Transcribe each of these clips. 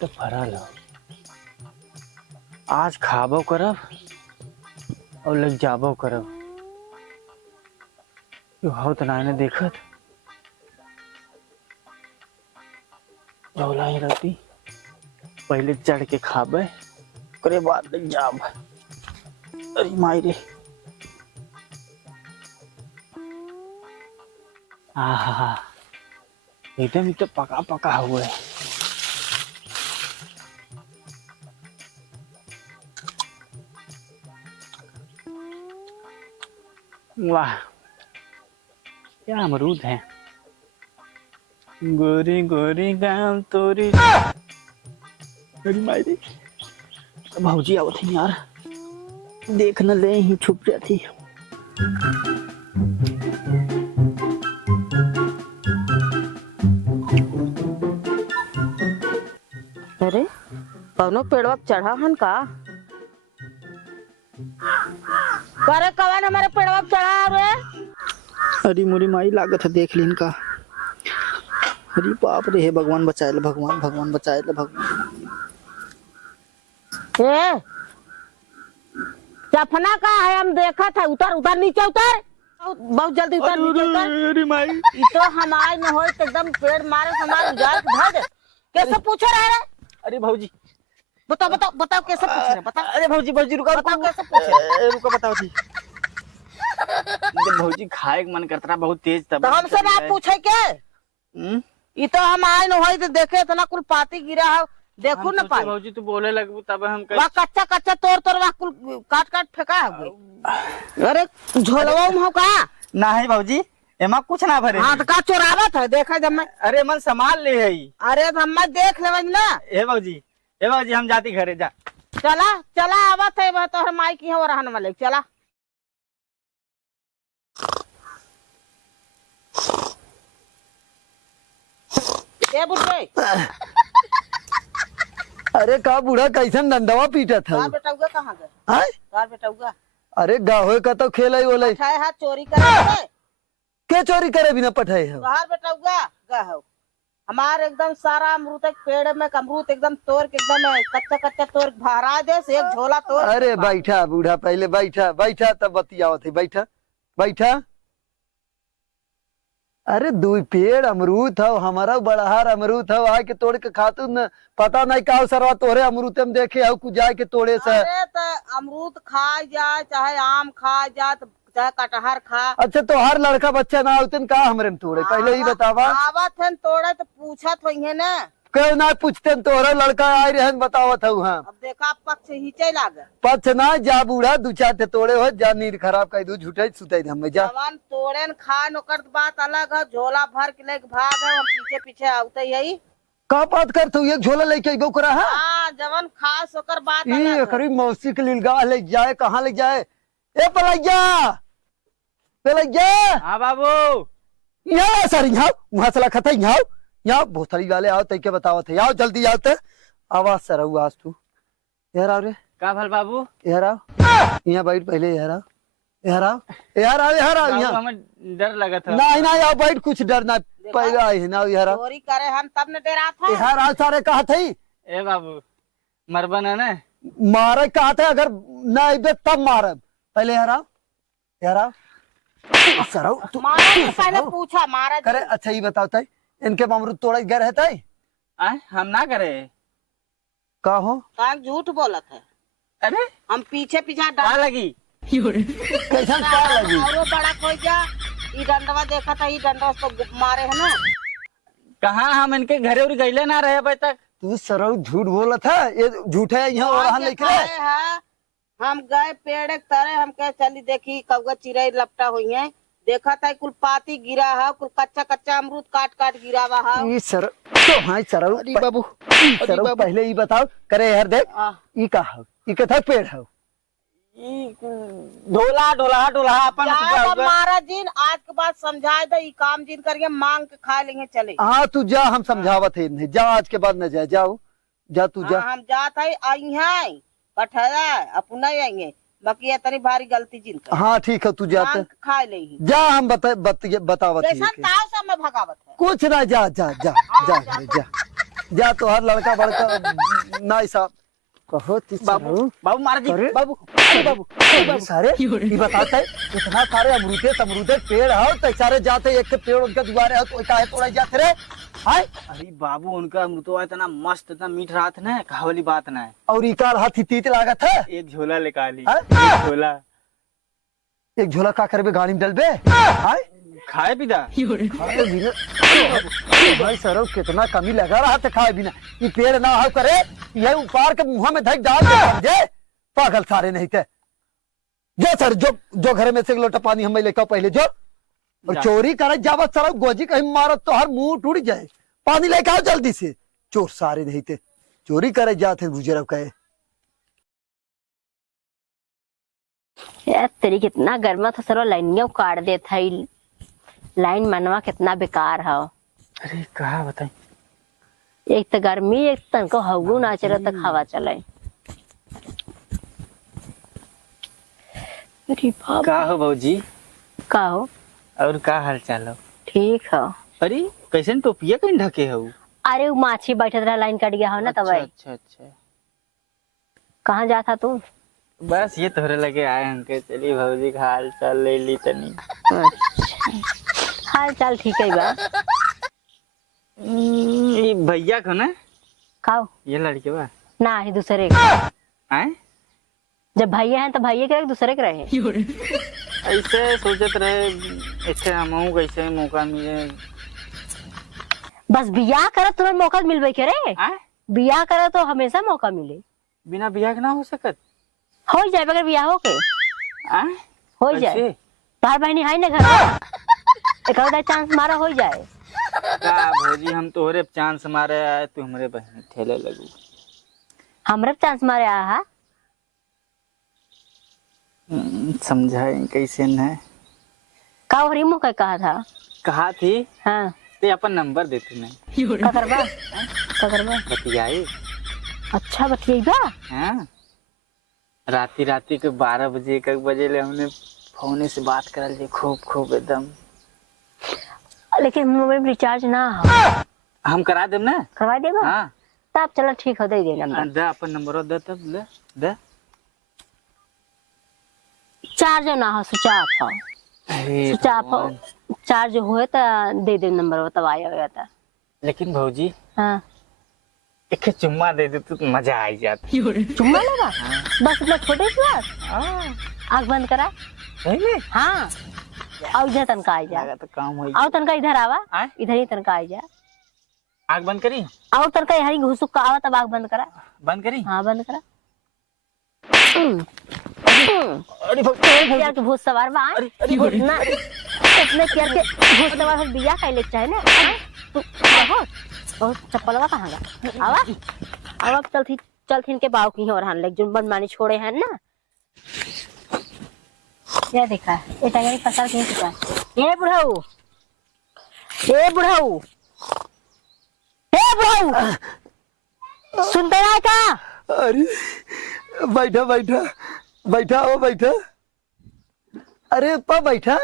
तो फरल हो। आज खाबो करब और लग जाबो करब। यो हो तो नाने देखत झोला ही रहती, पहले चढ़ के खाबे करे बाद लग जाब। अरे माई रे, आहा एकदम तो पका पका हुआ है। वाह क्या अमरूद है। गोरी गोरी गाम तोरी। अरे मायरी भौजी आवत है यार, देख न ले ही छुप जाती। अरे कौनो पेड़वा पे चढ़ा हन का? करे कवन हमारे पेड़वा पे चढ़ा रे? अरे मोरी माई लागत है, देख लीन का। अरे बाप रे, हे भगवान बचाए ले, भगवान भगवान बचाए ले भगवान। ए चफना का है? हम देखा था। उतर उतर नीचे उतर, बहुत जल्दी उतर नीचे उतर। अरे माई ई तो हमारे न होए तो एकदम पेड़ मारे हमारे उजाड़ के धर दे। कैसे पूछे रहे रे? अरे भौजी बताओ बताओ बताओ कैसे पूछ रहे? बताओ। अरे भौजी भौजी रुको, बताओ कैसे पूछे? रुको बताओ थी। भौजी खाए के मन करता रहा बहुत तेज, तब तो हमसे ना पूछे के? ई तो हम आए न होए तो देखे इतना कुल पाती गिरा है, देखू न पाई। भौजी तू बोले लगबू तब हम वह कच्चा कच्चा तोड़ तोड़ वह कुल काट काट फेंका है। अरे झोलवा में हो का? ना है भौजी, एमा कुछ ना भरे। हाँ तो का चोरावत है? देखा जब मैं। अरे मन संभाल ले है। अरे तो हम देख ले ना। हे भौजी हम जाती घरे जा। चला चला आवत है वह तो माई की हो रहन वाले। चला ए बुढ़े। अरे का बूढ़ा कैसन डंडवा पीटा था? कार बेटाऊगा कहाँ गए? आय? कार बेटाऊगा अरे गाहोय का तो खेल बोले पठाए हाथ चोरी करे के चोरी करे बिना पठाए हो? कार बेटाऊगा गहो। हमारे एकदम सारा अमरूद एक पेड़ में अमरूद एकदम तोड़ के एकदम कच्चा कच्चा तोड़ के भरा दे से एक झोला तोड़। अरे बैठा बूढ़ा, पहले बैठा बैठा तब बतियावत है। बैठा बैठा। अरे दू पेड़ अमरूद था, हमारा बड़हार अमरूद था, आके तोड़ के खातू न पता नहीं का सरवा तोरे अमरूद में देखे हो कुछ जाए के तोड़े से। अरे तो अमरूद खा जाए चाहे आम खा जाए चाहे कटहर खा। अच्छा तो हर लड़का बच्चा ना होते का हमरे में तोड़े? पहले ही बतावा। आवत है तोड़े तो पूछत होइहे ना। क्यों ना पूछते तोहरा लड़का आए रहे बतावत हूँ। हाँ अब देखा पक्ष हिचे लागे। पछ ना जा बूढ़ा, दू चार तोड़े हो जा, नींद खराब कर दू झूठे सुते हम जा। जवान तोड़े न खा नोकर बात अलग है, झोला भर के लेके भाग है, हम पीछे पीछे आवते यही। का बात कर तू? एक झोला लेके अइबो करा है? हाँ जवान खास होकर बात ये अलग है। करीब मौसी के लीलगाह ले जाए, कहाँ ले जाए? ए पलैया पलैया। हाँ बाबू। यहाँ सर यहाँ वहां से लखत है, यहाँ भोसड़ी वाले आओ तय के बतावत है। आओ जल्दी आओ ते। आवाज सर आज तू यार आओ रे। का भल बाबू? यार आओ यहाँ बैठ, पहले यार आओ यार आओ यार आओ यार आओ यहाँ। हमें डर लगा था। नहीं नहीं आओ बैठ, कुछ डर ना पहले आए है ना। यार आओ चोरी करे हम तब न डरा था। यार आओ सारे कहा थी। ए बाबू मरबन है ना? मारे कहा थे, अगर ना आइबे तब मारब। पहले यार आओ यार आओ सर आओ तू। मारा तो पहले पूछा मारा करे अच्छा ही बताओ तय इनके अमरूद तोड़े गए रहता है? आए हम ना करे। का हो? काग झूठ बोलत है। अरे हम पीछे पीछे क्या लगी? कैसा क्या लगी? और बड़ा कोई जा ई डंडवा देखा था, ई डंडवा तो मारे है ना। कहाँ हम इनके घरे उर गईले ना रहे अभी तक। तू सरऊ झूठ बोला था, ये झूठे है यहाँ और के लेके खाए है। हम गए पेड़ एक तरह, हम कहे चली देखी कौआ चिड़ै लपटा हुई है। देखा था कुल पाती गिरा है, कुल कच्चा कच्चा अमरूद काट काट गिरा हुआ है। ये सर तो हाँ सरऊ बाबू सरऊ पहले ही बताओ करे यार देख ई का हो, ई के था पेड़ हो। ढोला ढोला ढोला अपन महाराज जी आज के बाद समझाए दे, ई काम जिन करके मांग के खा लेंगे चले। हाँ तू जा, हम समझावत है नहीं जा, आज के बाद न जाए। जाओ जा तू जा। हम जात है आई है कठहरा अपना आएंगे, बाकी ये तनी भारी गलती जिन कर। हाँ ठीक है तू जाते खा ले जा, हम बतावत है ताव से मैं भगावत है। कुछ ना, जा जा जा जा जा। जा तो हर लड़का बड़का नाई साहब कहो बाबू बाबू मार दी अरे? बाबू अरे बाबू अरे बाबू सारे ये बताते इतना सारे अमरूदे पेड़ हो तो सारे जाते एक के पेड़ उनके दुआरे हो तो काहे तोड़े जाते रे हाय अरे बाबू उनका अमृतवा इतना मस्त इतना मीठ रहा था ना कहा वाली बात ना है। और इकार हाथी तीत लागत है एक झोला लेकर ली हाँ? एक झोला एक झोला का करबे गाड़ी में डलबे हाय खाए पिता खाए बिना भाई सरो कितना कमी लगा रहा था खाए बिना ये पेड़ ना हो करे ये ऊपर के मुंह में धक डाल दे समझे पागल सारे नहीं थे जो सर जो घर में से एक लोटा पानी हमें लेकर पहले जो और जा। चोरी करे जावत सर गोजी कहीं मारत तो हर मुंह टूट जाए पानी लेके आओ जल्दी से चोर सारे नहीं थे चोरी करे जाते गुजर कहे यार तेरी कितना गर्मा था सरो लाइनियों काट देता है लाइन मनवा कितना बेकार है। अरे कहा बताई एक तो गर्मी एक तनको हवा ना चले तक हवा चले। अरे बाप का हो भाजी का हो और का हाल चाल हो ठीक है। अरे कैसे टोपिया कहीं ढके हो अरे वो माछी बैठे रहा लाइन कट गया हो ना तब अच्छा अच्छा कहाँ जाता तू? बस ये तोहरे लगे आए हमके चली भाजी का हाल चाल ले ली तनी हाल चाल ठीक है बा ये भैया को ना खाओ ये लड़के बा ना ही दूसरे के आए जब भैया हैं तो भैया के दूसरे के रहे ऐसे सोचत रहे ऐसे हमहू कैसे मौका मिले बस बियाह करे तुम्हें मौका मिलबे करे आए बियाह करे तो हमेशा मौका मिले बिना बियाह के ना हो सकत हो जाए अगर बियाह हो के आए हो जाए कैसे? तार बहनी है ना घर एक और चांस मारा हो जाए का भौजी हम तोहरे चांस मारे आए तू हमरे बहन ठेले लगू हमरे चांस मारे आहा समझाए कैसे न है का हरी मुँह का कहा था कहा थी हाँ ते अपन नंबर देती नहीं ककरबा ककरबा बतियाई अच्छा बतिएगा हाँ राती के 12 बजे 1 बजे ले हमने फोने से बात करल जे खूब एकदम लेकिन मोबाइल में रिचार्ज ना हो हम करा देम ना करवा देगा हाँ तब चलो ठीक हो दे देना दे अपन नंबर दे तब ले दे चार्ज ना हो स्विच ऑफ हो अरे स्विच ऑफ हो भगवान। चार्ज हुए तो दे दे नंबर तब आया हो जाता लेकिन भौजी हाँ एक चुम्मा दे दे तो मजा आ जाती चुम्मा लगा बस इतना छोटे से बात हाँ आँख बंद करा सही में हाँ और इधर तनका आ जा लगा तो काम हो और तनका इधर आवा आए? इधर ही तनका आ जा आँख बंद करी और तनका हरी घुसुक का आवा तब आँख बंद करा बंद करी हाँ बंद करा अरे प्यार के भूत सवार बा इतना इतने प्यार के भूत सवार हम बिया का लेके चाहे ना तू बहुत चप्पलवा कहाँ गा आवा आवा चल थी के बाव की और हान लेक जुन मनमानी छोड़े हैं ना क्या देखा ये टाइगर पसार के चुका ए बुढ़ाऊ सुनते है का अरे बैठा बैठा बैठा ओ बैठा अरे अप्पा बैठा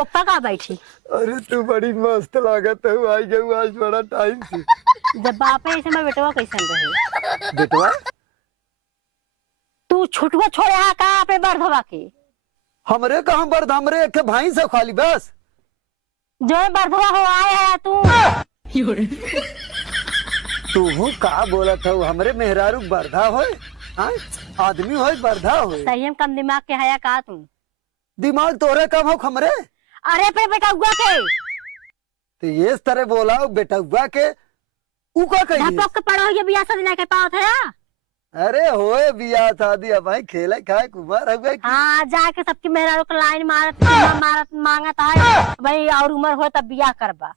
ओप्पा का बैठी अरे तू बड़ी मस्त लागत है आई गई आज बड़ा टाइम से जब बाप है ऐसे में बेटवा कैसन रहे बेटवा तू छुटवा छोड़े हा का अपने बर्धवा के हमरे कहाँ बर्द हमरे एक भाई से खाली बस जो बर्धवा हो आए है तू का बोला था हमरे मेहरारू बर्धा हो आदमी हो बर्धा हो सही हम कम दिमाग के हया का तू दिमाग तोरे कम हो हमरे अरे पे बेटा हुआ के तो ये इस तरह बोला बेटा हुआ के ऊ का कही धपक के पड़ो ये बियाह शादी नहीं कर पाओ थे अरे होए बियाह शादी अब भाई खेले खाए कुमार हुए हाँ जाके सबकी मेहरारू को लाइन मारत मांगत है भाई और उम्र हो तब बियाह करबा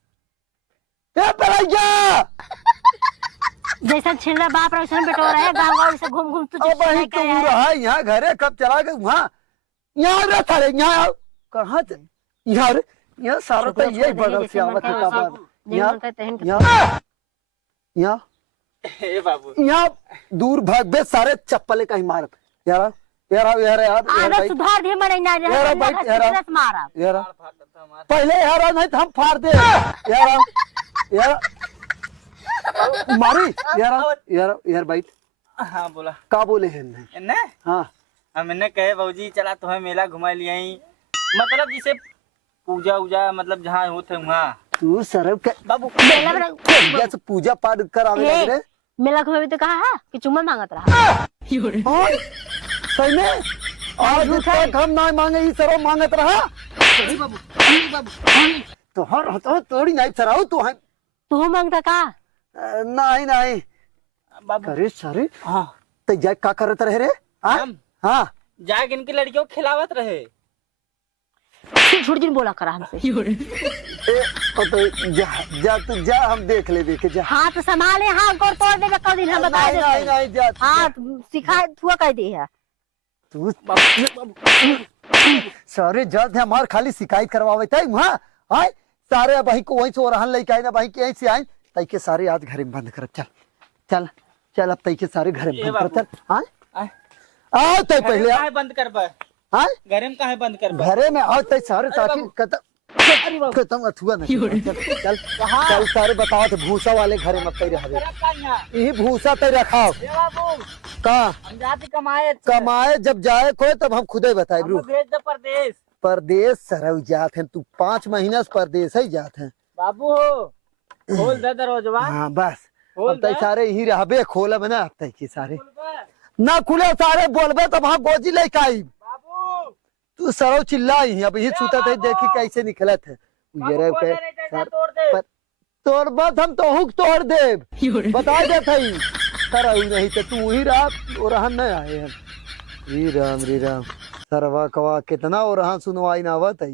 जैसा छिंडा बाप रहा बेटो रहे गाँव गाँव से घूम घूम तुझे यहाँ घरे कब चला गए वहाँ यहाँ रहता रे यहाँ कहाँ यहाँ सारा तो यही बगल से आवत है यहाँ ए बाबू यहाँ दूर भाग बे सारे चप्पले कहीं मार यार आदत सुधार दे मरे ना यार भाई यार मारा यार पहले यार नहीं तो हम फाड़ दे यार मारी यार यार यार भाई हाँ बोला का बोले हैं नहीं ने हाँ हमने कहे बाबूजी चला तुम्हें मेला घुमा लिया ही मतलब जिसे पूजा उजा मतलब जहाँ होते वहाँ तू सरब के बाबू मेला में जैसे पूजा पाठ करावे ए, लग रहे मेला घूमे भी तो कहा है कि चुम्मा मांगत रहा। हाँ सही में आज तक हम ना मांगे ई सरो मांगत रहा तो हर तो थोड़ी नहीं सराऊ तो है तू मांगता का? नहीं नहीं बाबू अरे सरे हाँ तो जा का करत रहे रे हाँ हम हाँ जाके इनकी लड़कियों को खिलावत रहे झूठ झूठ बोला करा हमसे। तो जा जा तू जा हम देख ले देखे जा हाथ संभाले हाँ गोर तोड़ देगा कल दिन हम बता नहीं नहीं देते। नहीं जा हाँ सिखा थुआ कह दी है। तू सारे जज हमार खाली शिकायत करवावे थे वहाँ आए सारे भाई को वहीं से रहन लेके आए ना भाई के यहीं से आए तई के सारे आज घर में बंद कर चल चल चल अब तई के सारे घर में ए बंद कर बाबू। चल आए आए। आओ तई पहले काहे बंद कर बा आए घर में काहे बंद कर बा घरे में आओ तई सारे ताकि बाबू। खत्म अथुआ नहीं चल चल चल सारे बताओ तो भूसा वाले घरे मत तई रहे यही भूसा तई रखाओ बाबू का हम जाते कमाए कमाए जब जाए कोई तब हम खुदे बताए हमको भेज दे परदेश परदेश सरव जात हैं तू 5 महीना से परदेश ही जात हैं बाबू हो खोल दे दरवाजा हाँ बस खोल अब तई दे सारे ही रहबे खोले बना अब तई के सारे ना खुले सारे बोलबे तब हम गोजी लेके आई बाबू तू सरो चिल्लाई अब ये छूता थे देखी कैसे निकलत है ये रे के सर तोड़ दे तोड़ बात हम तो हुक तोड़ दे बता दे थई करऊ नहीं तो तू ही रात और रहन नहीं आए हम री राम सरवा कवा कितना और रहा सुनवाई ना आवत है